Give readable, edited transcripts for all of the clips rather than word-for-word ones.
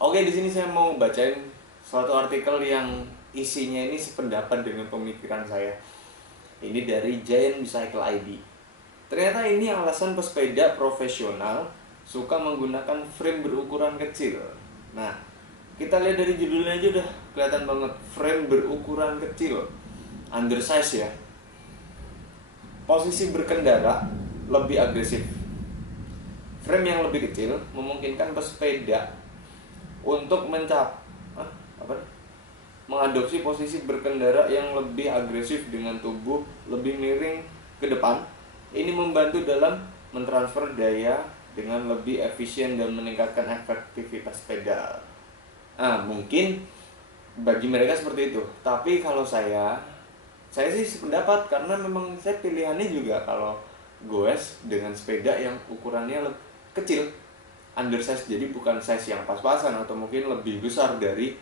Oke, di sini saya mau bacain suatu artikel yang isinya ini sependapat dengan pemikiran saya. Ini dari Giant Bicycle ID. Ternyata ini alasan pesepeda profesional suka menggunakan frame berukuran kecil. Nah, kita lihat dari judulnya aja udah kelihatan banget, frame berukuran kecil, undersize ya. Posisi berkendara lebih agresif. Frame yang lebih kecil memungkinkan pesepeda untuk mengadopsi posisi berkendara yang lebih agresif dengan tubuh lebih miring ke depan. Ini membantu dalam mentransfer daya dengan lebih efisien dan meningkatkan efektivitas pedal. Mungkin bagi mereka seperti itu. Tapi kalau saya sih sependapat, karena memang saya pilihannya juga kalau goes dengan sepeda yang ukurannya kecil, undersize, jadi bukan size yang pas-pasan atau mungkin lebih besar dari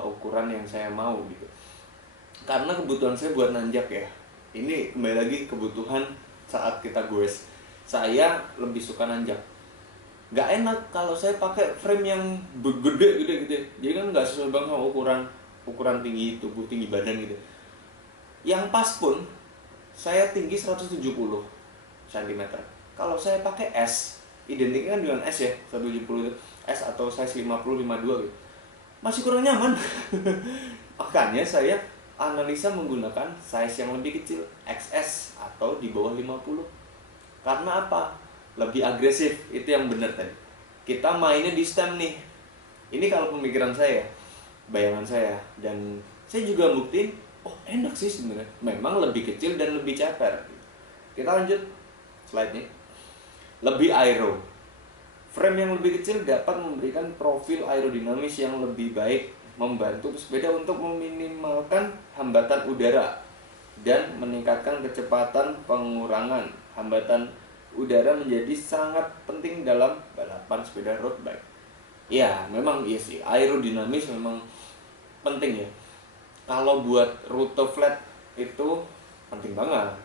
ukuran yang saya mau gitu. Karena kebutuhan saya buat nanjak ya. Ini kembali lagi kebutuhan saat kita goes. Saya lebih suka nanjak. Gak enak kalau saya pakai frame yang gede gitu. Jadi kan nggak sesuai banget sama ukuran tinggi tubuh, tinggi badan gitu. Yang pas pun saya tinggi 170 cm. Kalau saya pakai S, identiknya kan dengan S ya, 170 itu S atau size 50 52 gitu. Masih kurang nyaman. Makanya saya analisa menggunakan size yang lebih kecil, XS atau di bawah 50. Karena apa? Lebih agresif, itu yang benar tadi. Kita mainnya di stem nih. Ini kalau pemikiran saya, bayangan saya, dan saya juga buktiin, oh enak sih sebenarnya. Memang lebih kecil dan lebih ceper. Kita lanjut slide-nya. Lebih aero. Frame yang lebih kecil dapat memberikan profil aerodinamis yang lebih baik, membantu sepeda untuk meminimalkan hambatan udara dan meningkatkan kecepatan. Pengurangan hambatan udara menjadi sangat penting dalam balapan sepeda road bike. Ya, memang iya sih, aerodinamis memang penting ya. Kalau buat rute flat itu penting banget.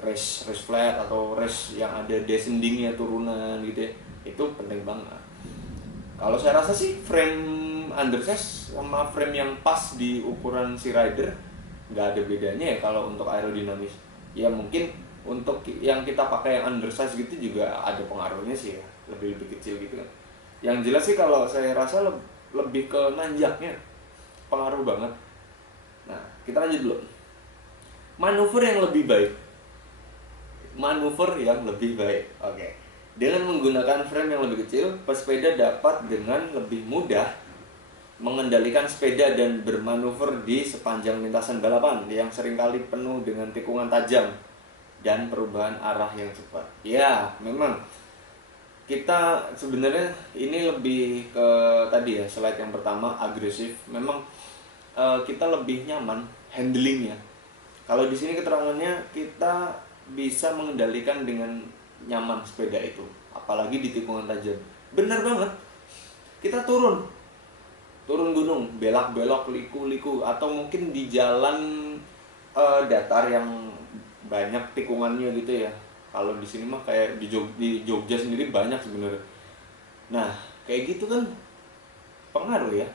Race flat atau race yang ada descendingnya, turunan gitu ya, itu penting banget. Kalau saya rasa sih frame undersize sama frame yang pas di ukuran si rider nggak ada bedanya ya kalau untuk aerodinamis. Ya mungkin untuk yang kita pakai yang undersize gitu juga ada pengaruhnya sih ya, lebih kecil gitu kan. Yang jelas sih kalau saya rasa lebih ke nanjaknya pengaruh banget. Nah, kita lanjut dulu. Manuver yang lebih baik. Oke. Dengan menggunakan frame yang lebih kecil, pesepeda dapat dengan lebih mudah mengendalikan sepeda dan bermanuver di sepanjang lintasan balapan yang seringkali penuh dengan tikungan tajam dan perubahan arah yang cepat. Ya, memang kita sebenarnya ini lebih ke tadi ya, slide yang pertama agresif. Memang kita lebih nyaman handlingnya. Kalau di sini keterangannya kita bisa mengendalikan dengan nyaman sepeda itu, apalagi di tikungan tajam. Benar banget. Kita turun gunung, belok-belok, liku-liku, atau mungkin di jalan datar yang banyak tikungannya gitu ya. Kalau di sini mah kayak di Jogja sendiri banyak sebenarnya. Nah, kayak gitu kan pengaruh ya.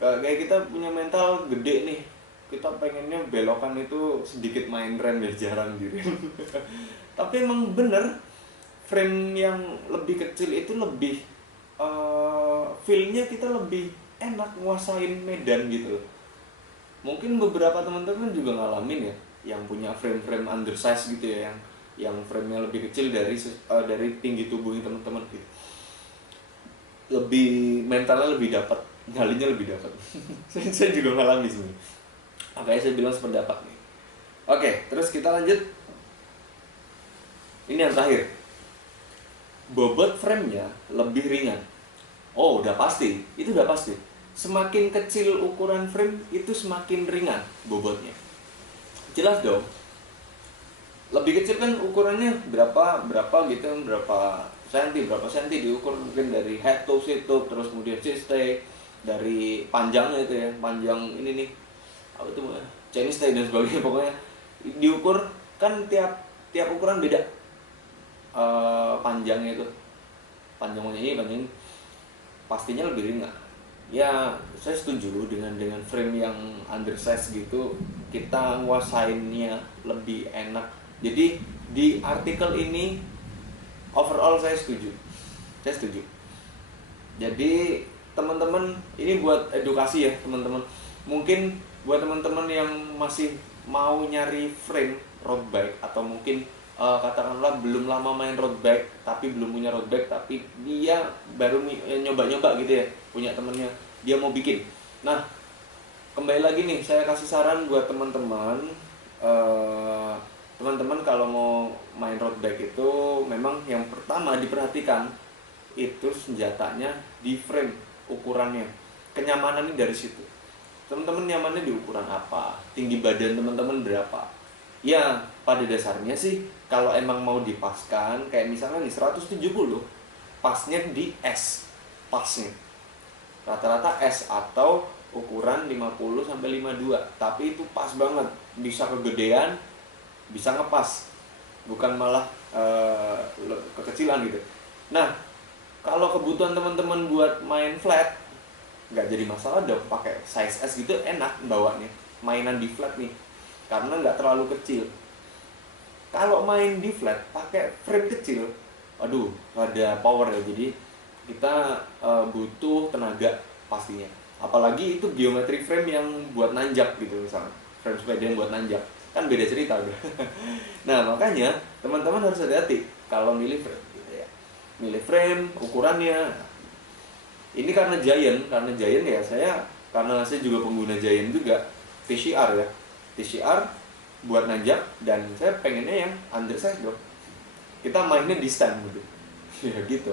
Kayak kita punya mental gede nih, kita pengennya belokan itu sedikit main rem ya, jarang di rem. Tapi emang bener, frame yang lebih kecil itu lebih feel-nya kita lebih enak nguasain medan gitu loh. Mungkin beberapa teman-teman juga ngalamin ya, yang punya frame-frame undersize gitu ya, yang frame-nya lebih kecil dari tinggi tubuhnya teman-teman gitu. Lebih mentalnya lebih dapat, nyalinya lebih dapat. Saya juga ngalami sih. Makanya saya bilang sependapat nih. Oke, terus kita lanjut. Ini yang terakhir. Bobot frame-nya lebih ringan. Oh, udah pasti. Itu udah pasti. Semakin kecil ukuran frame, itu semakin ringan bobotnya. Jelas dong. Lebih kecil kan ukurannya berapa gitu, berapa senti diukur, mungkin dari head to seat to, terus kemudian seat stay, dari panjangnya itu ya, panjang ini nih, apa itu, chain stay dan sebagainya, pokoknya diukur kan tiap ukuran beda panjangnya itu, panjangnya ini, pastinya lebih ringan. Ya, saya setuju dengan frame yang undersize gitu, kita nguasainnya lebih enak. Jadi di artikel ini overall saya setuju. Saya setuju. Jadi teman-teman, ini buat edukasi ya teman-teman. Mungkin buat teman-teman yang masih mau nyari frame road bike, atau mungkin katakanlah belum lama main road bike tapi belum punya road bike, tapi dia baru nyoba-nyoba gitu ya, punya temennya dia mau bikin. Nah, kembali lagi nih, saya kasih saran buat teman-teman. Teman-teman kalau mau main road bike itu memang yang pertama diperhatikan itu senjatanya di frame, ukurannya, kenyamanannya dari situ. Teman-teman nyamannya di ukuran apa, tinggi badan teman-teman berapa. Ya pada dasarnya sih kalau emang mau dipaskan, kayak misalnya nih 170, pasnya di S, pasnya rata-rata S atau ukuran 50 sampai 52, tapi itu pas banget, bisa kegedean, bisa ngepas, bukan malah kekecilan gitu. Nah, kalau kebutuhan teman-teman buat main flat, nggak jadi masalah dong, pakai size S gitu, enak bawanya, mainan di flat nih, karena nggak terlalu kecil. Kalau main di flat pakai frame kecil, aduh, ada power ya, jadi kita butuh tenaga pastinya. Apalagi itu geometri frame yang buat nanjak gitu, misalnya frame sepeda yang buat nanjak, kan beda cerita udah. Nah, makanya teman-teman harus hati-hati kalau milih frame gitu ya. Milih frame, ukurannya. Ini karena Giant ya, karena saya juga pengguna Giant juga, TCR ya. TCR buat nanjak, dan saya pengennya yang undersize dong. Kita mainnya di stand gitu. Ya gitu.